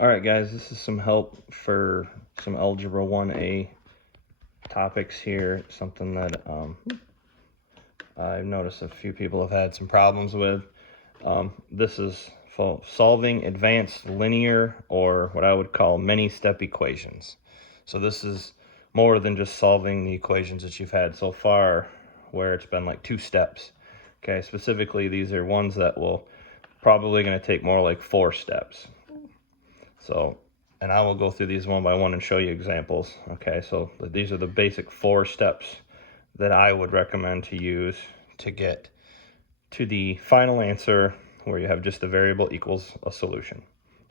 All right, guys, this is some help for some Algebra 1A topics here, something that I've noticed a few people have had some problems with. This is for solving advanced linear, or what I would call many-step equations. So this is more than just solving the equations that you've had so far, where it's been like 2 steps. Okay, specifically, these are ones that will probably going to take more like 4 steps. So, and I will go through these one by one and show you examples. Okay, so these are the basic 4 steps that I would recommend to use to get to the final answer, where you have just a variable equals a solution,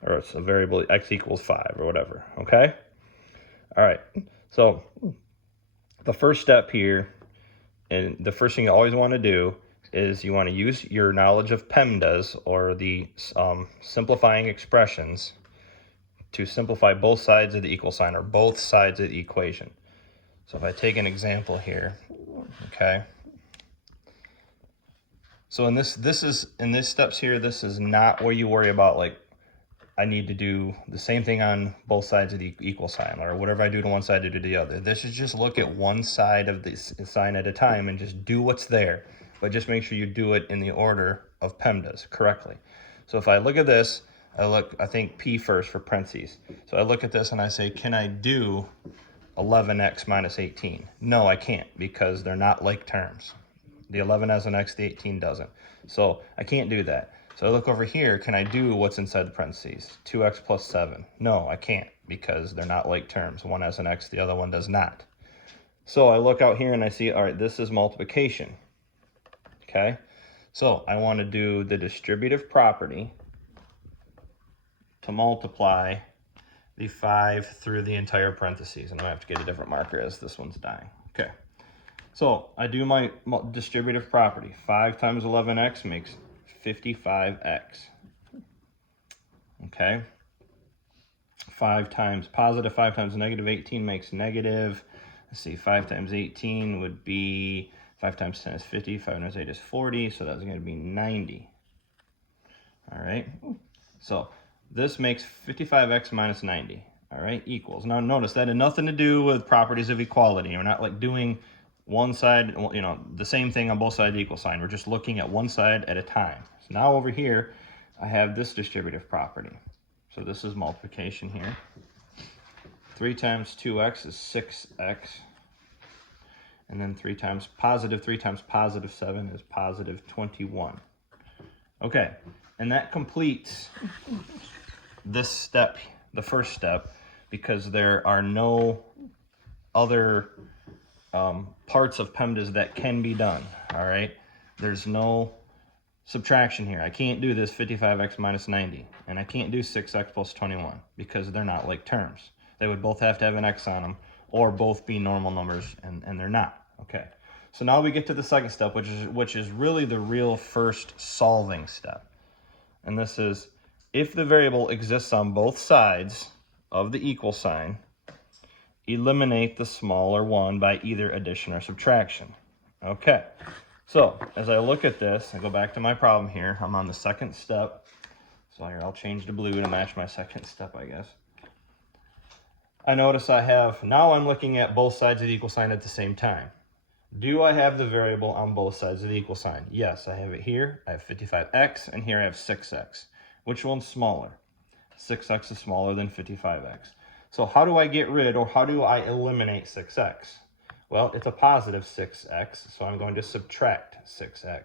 or it's a variable x equals 5 or whatever. Okay, all right, so the first step here, and the first thing you always want to do, is you want to use your knowledge of PEMDAS, or the simplifying expressions, to simplify both sides of the equal sign, or both sides of the equation. So if I take an example here, okay. So in this steps here, this is not where you worry about like, I need to do the same thing on both sides of the equal sign, or whatever I do to one side to do to the other. This is just look at one side of the sign at a time and just do what's there, but just make sure you do it in the order of PEMDAS correctly. So if I look at this, I think P first for parentheses. So I look at this and I say, can I do 11x minus 18? No, I can't, because they're not like terms. The 11 has an x, the 18 doesn't. So I can't do that. So I look over here, can I do what's inside the parentheses? 2x plus 7. No, I can't, because they're not like terms. One has an x, the other one does not. So I look out here and I see, all right, this is multiplication. Okay, so I want to do the distributive property to multiply the 5 through the entire parentheses. And I have to get a different marker as this one's dying. Okay, so I do my distributive property. 5 times 11x makes 55x. Okay, 5 times negative 18 makes negative. Let's see, 5 times 18 would be, 5 times 10 is 50, 5 times 8 is 40, so that's going to be 90. All right, so this makes 55x minus 90, all right, equals. Now notice that had nothing to do with properties of equality. We're not like doing one side, you know, the same thing on both sides of the equal sign. We're just looking at one side at a time. So now over here, I have this distributive property. So this is multiplication here. 3 times 2x is 6x. And then 3 times positive 7 is positive 21. Okay, and that completes this step, the first step, because there are no other parts of PEMDAS that can be done, all right? There's no subtraction here. I can't do this 55x minus 90, and I can't do 6x plus 21, because they're not like terms. They would both have to have an x on them, or both be normal numbers, and they're not. Okay, so now we get to the second step, which is really the real first solving step. And this is, if the variable exists on both sides of the equal sign, eliminate the smaller one by either addition or subtraction. Okay, so as I look at this, I go back to my problem here. I'm on the second step. So here, I'll change to blue to match my second step, I guess. I notice now I'm looking at both sides of the equal sign at the same time. Do I have the variable on both sides of the equal sign? Yes, I have it here. I have 55x, and here I have 6x. Which one's smaller? 6x is smaller than 55x. So how do I get rid, or how do I eliminate 6x? Well, it's a positive 6x, so I'm going to subtract 6x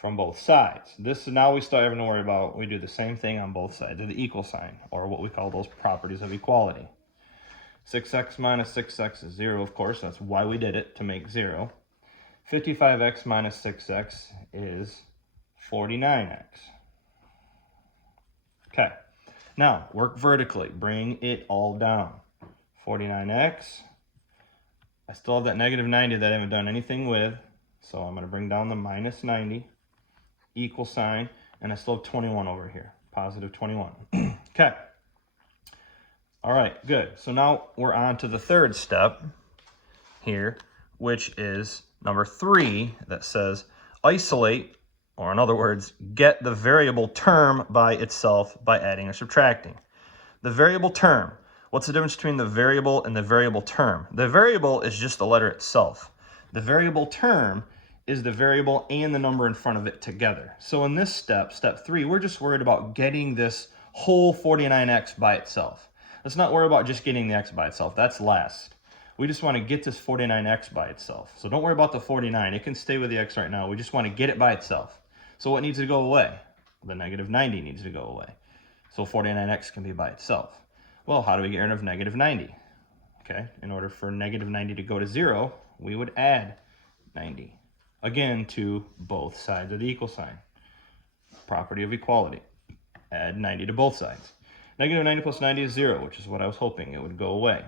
from both sides. This, now we start having to worry about, we do the same thing on both sides of the equal sign, or what we call those properties of equality. 6x minus 6x is 0, of course. That's why we did it, to make 0. 55x minus 6x is 49x. Okay, now work vertically. Bring it all down. 49x. I still have that negative 90 that I haven't done anything with, so I'm going to bring down the minus 90, equal sign, and I still have 21 over here, positive 21. Okay. All right, good. So now we're on to the third step here, which is number 3, that says isolate or in other words, get the variable term by itself by adding or subtracting. The variable term, what's the difference between the variable and the variable term? The variable is just the letter itself. The variable term is the variable and the number in front of it together. So in this step, step 3, we're just worried about getting this whole 49x by itself. Let's not worry about just getting the x by itself. That's last. We just want to get this 49x by itself. So don't worry about the 49. It can stay with the x right now. We just want to get it by itself. So what needs to go away? The negative 90 needs to go away. So 49x can be by itself. Well, how do we get rid of negative 90? Okay, in order for negative 90 to go to 0, we would add 90. Again, to both sides of the equal sign. Property of equality. Add 90 to both sides. Negative 90 plus 90 is 0, which is what I was hoping it would go away.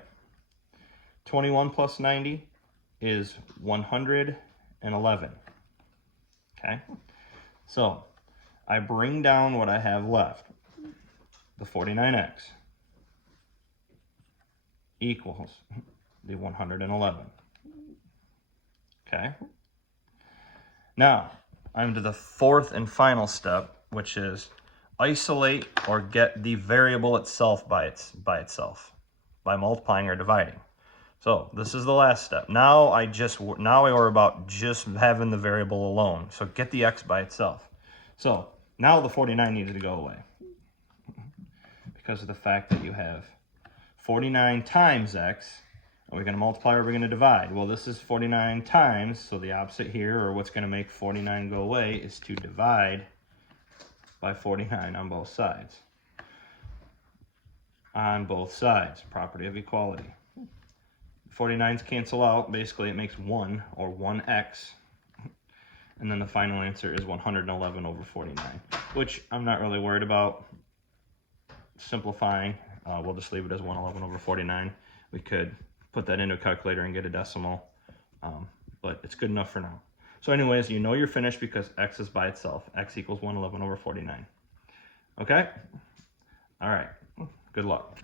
21 plus 90 is 111. Okay, so I bring down what I have left. The 49x equals the 111. Okay. Now, I'm to the fourth and final step, which is isolate or get the variable itself by itself by multiplying or dividing. So this is the last step. Now I worry about just having the variable alone. So get the x by itself. So now the 49 needs to go away because of the fact that you have 49 times x. Are we going to multiply or are we going to divide? Well, this is 49 times, so the opposite here, or what's going to make 49 go away, is to divide by 49 on both sides. On both sides, property of equality. 49s cancel out. Basically, it makes 1, or 1x. And then the final answer is 111 over 49, which I'm not really worried about simplifying. We'll just leave it as 111 over 49. We could put that into a calculator and get a decimal, but it's good enough for now. So anyways, you know you're finished because x is by itself. X equals 111 over 49. Okay? All right. Good luck.